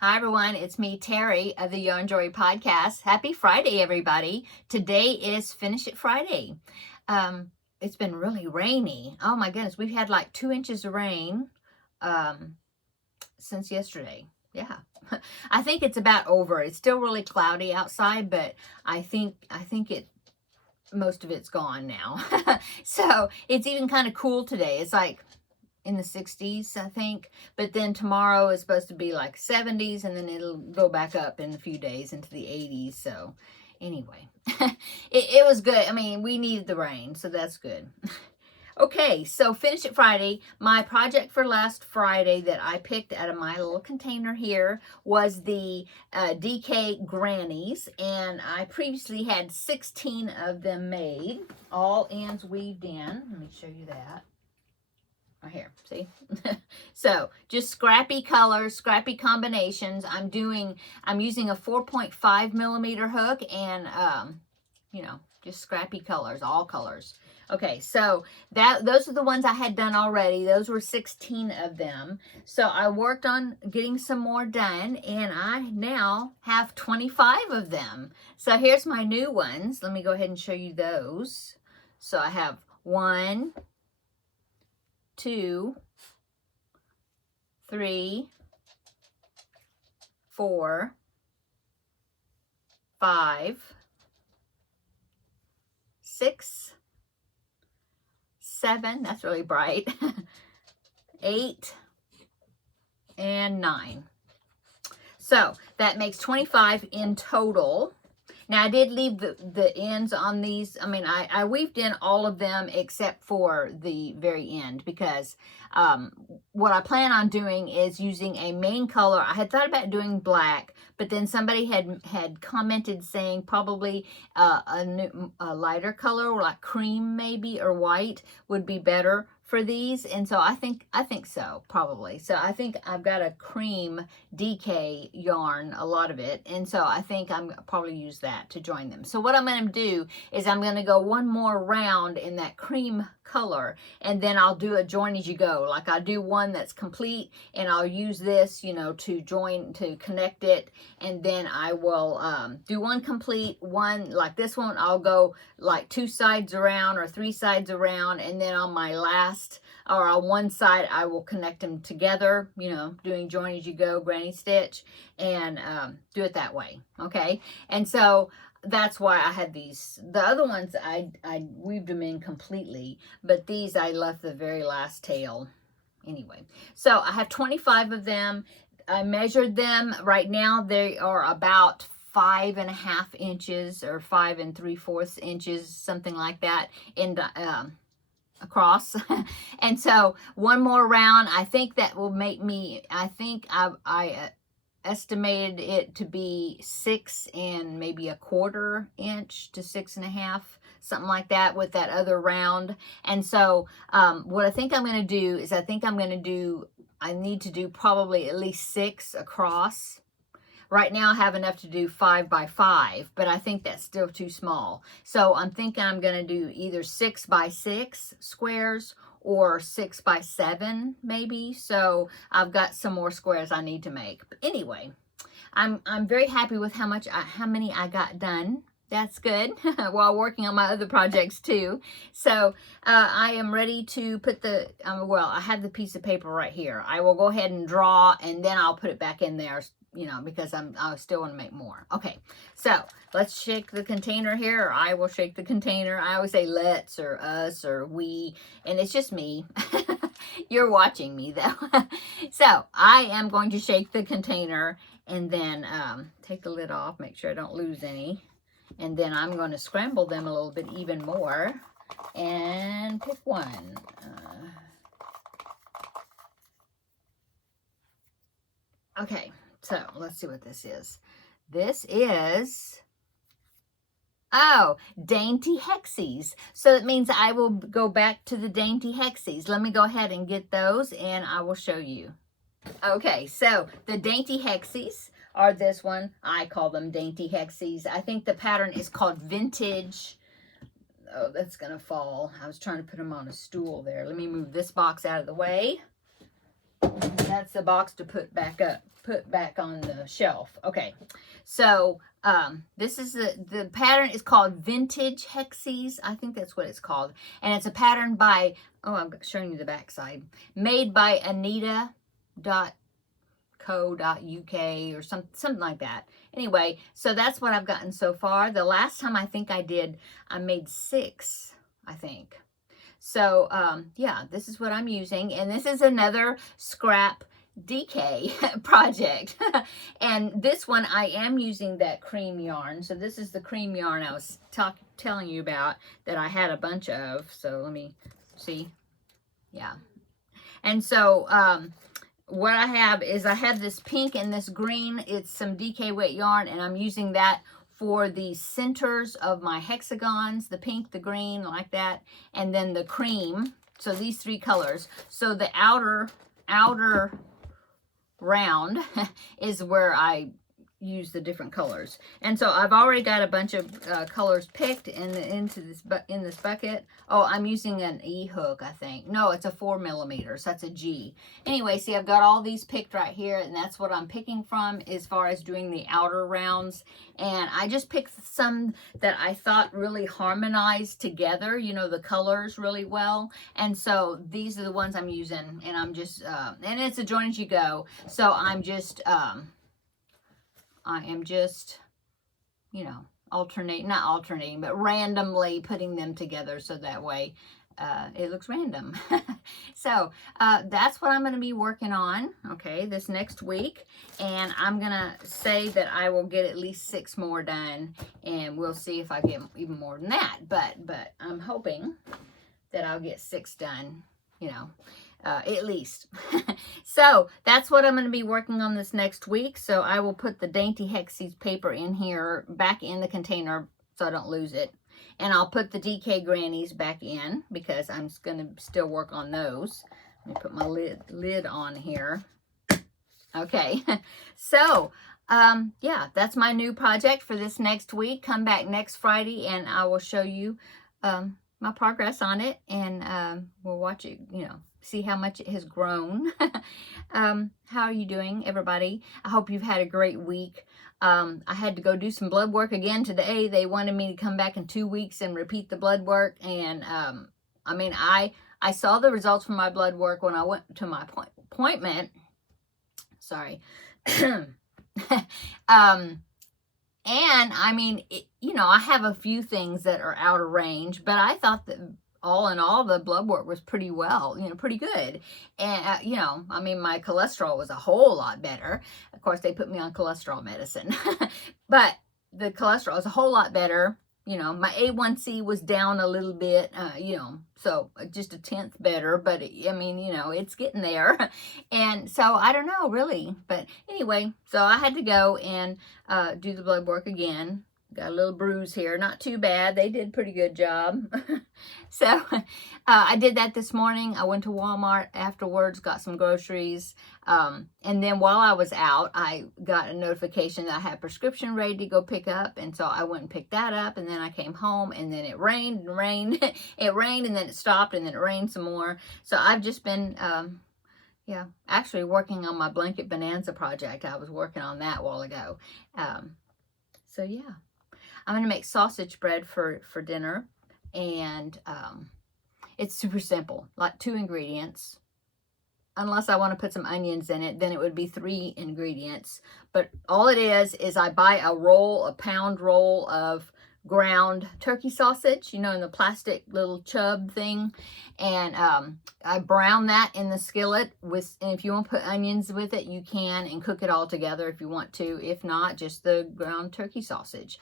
Hi everyone, it's me, Terry of the Yarn Joy Podcast. Happy Friday, everybody. Today is Finish It Friday. It's been really rainy. Oh my goodness, we've had like 2 inches of rain since yesterday. Yeah. I think it's about over. It's still really cloudy outside, but I think most of it's gone now. So it's even kind of cool today. It's like in the 60s, I think. But then tomorrow is supposed to be like 70s, and then it'll go back up in a few days into the 80s. So anyway, it was good. I mean, we needed the rain, so that's good. Okay, so Finish It Friday. My project for last Friday that I picked out of my little container here was the DK Grannies, and I previously had 16 of them made, all ends weaved in. Let me show you that. Right here, see? So just scrappy colors, scrappy combinations. I'm using a 4.5 millimeter hook, and just scrappy colors, all colors. Okay, so those are the ones I had done already. Those were 16 of them. So I worked on getting some more done, and I now have 25 of them. So here's my new ones. Let me go ahead and show you those. So I have 1, 2, 3, 4, 5, 6, 7, that's really bright, 8, and 9. So that makes 25 in total. Now, I did leave the ends on these. I mean, I weaved in all of them except for the very end, because what I plan on doing is using a main color. I had thought about doing black, but then somebody had commented saying probably a lighter color, like cream maybe, or white would be better for these. And so I think so, probably. So I think I've got a cream DK yarn, a lot of it, and so I think I'm probably use that to join them. So what I'm going to do is I'm going to go one more round in that cream color, and then I'll do a join as you go. Like I'll do one that's complete, and I'll use this, to join, to connect it, and then I will do one complete, one like this one, I'll go like 2 sides around or 3 sides around, and then on my last, or on one side, I will connect them together, doing join as you go, granny stitch, and do it that way, okay? And so that's why I had these. The other ones, I weaved them in completely, but these I left the very last tail. Anyway, so I have 25 of them. I measured them. Right now, they are about 5.5 inches or 5 3/4 inches, something like that, in the across. And so one more round, I think that will make me, I think I estimated it to be 6 and maybe 1/4 inch to 6.5, something like that, with that other round. And so what I think I'm going to do is I need to do probably at least 6 across. Right now I have enough to do 5 by 5, but I think that's still too small. So I'm thinking I'm going to do either 6 by 6 squares or 6 by 7 maybe. So I've got some more squares I need to make. But anyway, I'm very happy with how many I got done. That's good, while working on my other projects too. So I am ready to put the, I have the piece of paper right here. I will go ahead and draw, and then I'll put it back in there, because I still want to make more. Okay, so let's shake the container here, or I will shake the container. I always say let's, or us, or we, and it's just me. You're watching me though. So I am going to shake the container, and then take the lid off, make sure I don't lose any. And then I'm going to scramble them a little bit even more and pick one. Okay, so let's see what this is. This is, Dainty Hexies. So it means I will go back to the Dainty Hexies. Let me go ahead and get those, and I will show you. Okay, so the Dainty Hexies are this one. I call them Dainty Hexies. I think the pattern is called Vintage. Oh, that's going to fall. I was trying to put them on a stool there. Let me move this box out of the way. That's the box to put back on the shelf. Okay, so this is the pattern is called Vintage Hexies. I think that's what it's called, and it's a pattern by, oh, I'm showing you the back side, made by Anita.co.uk or something like that. Anyway, so that's what I've gotten so far. The last time I think I made 6, I think. So, yeah, this is what I'm using. And this is another scrap DK project. And this one, I am using that cream yarn. So this is the cream yarn I was telling you about that I had a bunch of. So let me see. Yeah. And so, what I have is I have this pink and this green. It's some DK wet yarn, and I'm using that for the centers of my hexagons, the pink, the green, like that, and then the cream. So these 3 colors. So the outer round is where I use the different colors. And so I've already got a bunch of colors picked in this bucket. Oh, I'm using an E hook, I think. No, it's a 4mm, so that's a G. Anyway, see, I've got all these picked right here, and that's what I'm picking from as far as doing the outer rounds. And I just picked some that I thought really harmonized together, you know, the colors really well. And so these are the ones I'm using, and I'm just and it's a join as you go. So I am just, you know, not alternating, but randomly putting them together so that way it looks random. So that's what I'm going to be working on, okay, this next week. And I'm going to say that I will get at least 6 more done, and we'll see if I get even more than that. But I'm hoping that I'll get 6 done, you know. At least. So that's what I'm going to be working on this next week. So I will put the Dainty Hexies paper in here, back in the container so I don't lose it. And I'll put the DK Grannies back in because I'm going to still work on those. Let me put my lid on here. Okay. So, yeah, that's my new project for this next week. Come back next Friday and I will show you my progress on it, and we'll watch it, you know, see how much it has grown. How are you doing, everybody? I hope you've had a great week. I had to go do some blood work again today. They wanted me to come back in 2 weeks and repeat the blood work. And I mean, I saw the results from my blood work when I went to my appointment. Sorry. And I mean, you know, I have a few things that are out of range, but I thought that all in all, the blood work was pretty well, you know, pretty good. And, you know, I mean, my cholesterol was a whole lot better. Of course, they put me on cholesterol medicine, but the cholesterol was a whole lot better. You know, my A1C was down a little bit, you know, so just a tenth better, but I mean, you know, it's getting there. And so I don't know really, but anyway, so I had to go and do the blood work again. Got a little bruise here, not too bad. They did a pretty good job. So I did that this morning. I went to Walmart afterwards, got some groceries. And then while I was out, I got a notification that I had a prescription ready to go pick up. And so I went and picked that up. And then I came home, and then it rained and rained. It rained, and then it stopped, and then it rained some more. So I've just been, yeah, actually working on my blanket bonanza project. I was working on that a while ago. So yeah. I'm going to make sausage bread for dinner, and it's super simple, like 2 ingredients. Unless I want to put some onions in it, then it would be 3 ingredients. But all it is I buy a pound roll of ground turkey sausage, you know, in the plastic little chub thing, and I brown that in the skillet and if you want to put onions with it, you can, and cook it all together if you want to. If not, just the ground turkey sausage.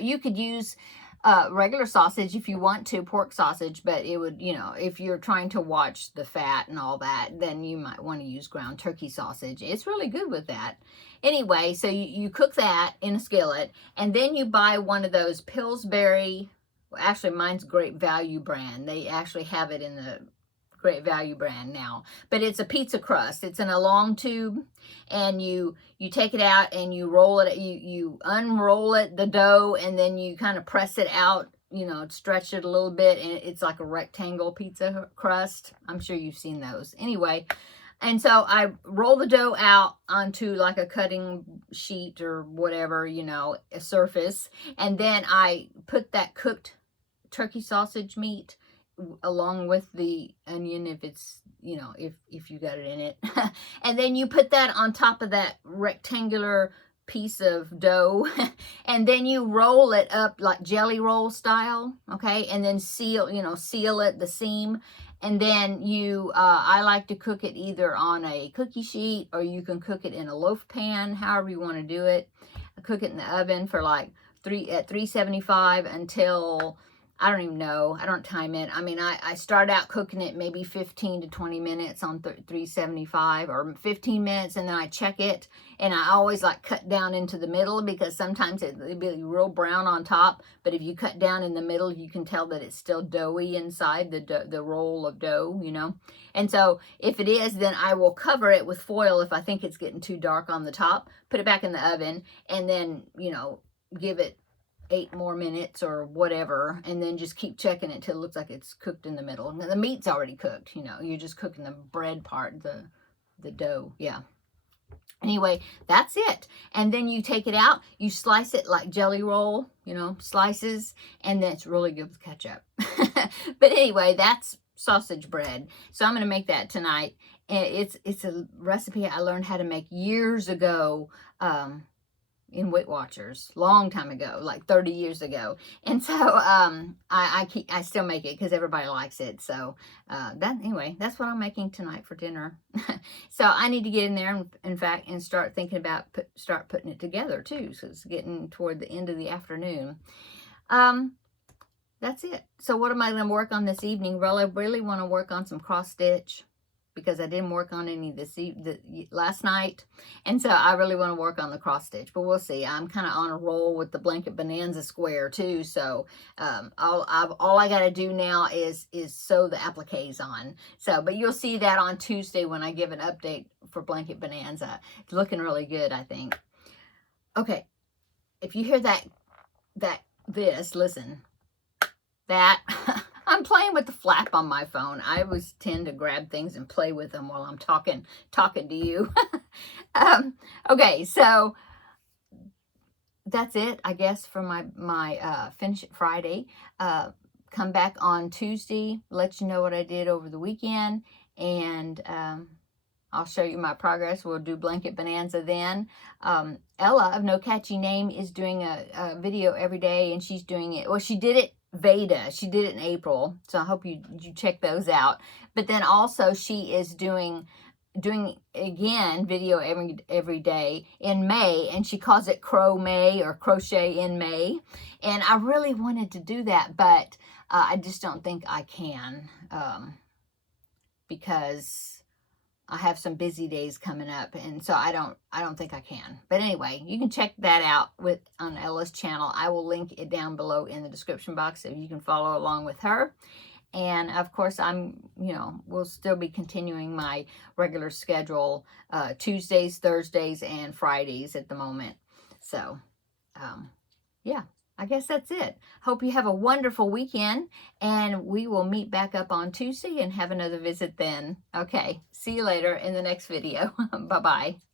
You could use regular sausage if you want to, pork sausage, but it would, you know, if you're trying to watch the fat and all that, then you might want to use ground turkey sausage. It's really good with that. Anyway, so you cook that in a skillet, and then you buy one of those Pillsbury, well, actually mine's Great Value brand. They actually have it in the Great Value brand now, but it's a pizza crust. It's in a long tube, and you take it out and you roll it, you unroll it, the dough, and then you kind of press it out, you know, stretch it a little bit, and it's like a rectangle pizza crust. I'm sure you've seen those. Anyway, And so I roll the dough out onto like a cutting sheet or whatever, you know, a surface. And then I put that cooked turkey sausage meat along with the onion, if it's, you know, if you got it in it. And then you put that on top of that rectangular piece of dough. And then you roll it up like jelly roll style. Okay. And then seal, you know, seal it, the seam. And then you, I like to cook it either on a cookie sheet, or you can cook it in a loaf pan, however you want to do it. I cook it in the oven for like 375 until, I don't even know, I don't time it. I mean, I start out cooking it maybe 15 to 20 minutes on 375, or 15 minutes, and then I check it. And I always like cut down into the middle, because sometimes it'll be real brown on top, but if you cut down in the middle, you can tell that it's still doughy inside the roll of dough, you know. And so if it is, then I will cover it with foil if I think it's getting too dark on the top, put it back in the oven, and then, you know, give it 8 more minutes or whatever, and then just keep checking it till it looks like it's cooked in the middle. And the meat's already cooked, you know, you're just cooking the bread part, the dough. Yeah. Anyway, that's it. And then you take it out, you slice it like jelly roll, you know, slices, and then it's really good with ketchup. But anyway, that's sausage bread. So I'm going to make that tonight. And it's a recipe I learned how to make years ago, in Weight Watchers, long time ago, like 30 years ago. And so I still make it because everybody likes it. So anyway, that's what I'm making tonight for dinner. So I need to get in there, in fact, and start thinking about start putting it together too. So it's getting toward the end of the afternoon. That's it. So what am I going to work on this evening? Well, I really want to work on some cross stitch, because I didn't work on any last night. And so I really want to work on the cross stitch, but we'll see. I'm kind of on a roll with the Blanket Bonanza square too. So all I got to do now is sew the appliques on. So, but you'll see that on Tuesday when I give an update for Blanket Bonanza. It's looking really good, I think. Okay. If you hear listen, that I'm playing with the flap on my phone. I always tend to grab things and play with them while I'm talking to you. Okay, so that's it, I guess, for my Finish It Friday. Come back on Tuesday, let you know what I did over the weekend, and I'll show you my progress. We'll do Blanket Bonanza then. Ella of No Catchy Name is doing a video every day, and she's doing it. Well, she did it Veda. She did it in April, so I hope you check those out. But then also she is doing again video every day in May, and she calls it Crow May or Crochet in May. And I really wanted to do that, but I just don't think I can, because I have some busy days coming up, and so I don't think I can. But anyway, you can check that out on Ella's channel. I will link it down below in the description box so you can follow along with her. And of course, we'll still be continuing my regular schedule, Tuesdays, Thursdays, and Fridays at the moment. So, yeah. I guess that's it. Hope you have a wonderful weekend, and we will meet back up on Tuesday and have another visit then. Okay, see you later in the next video. Bye-bye.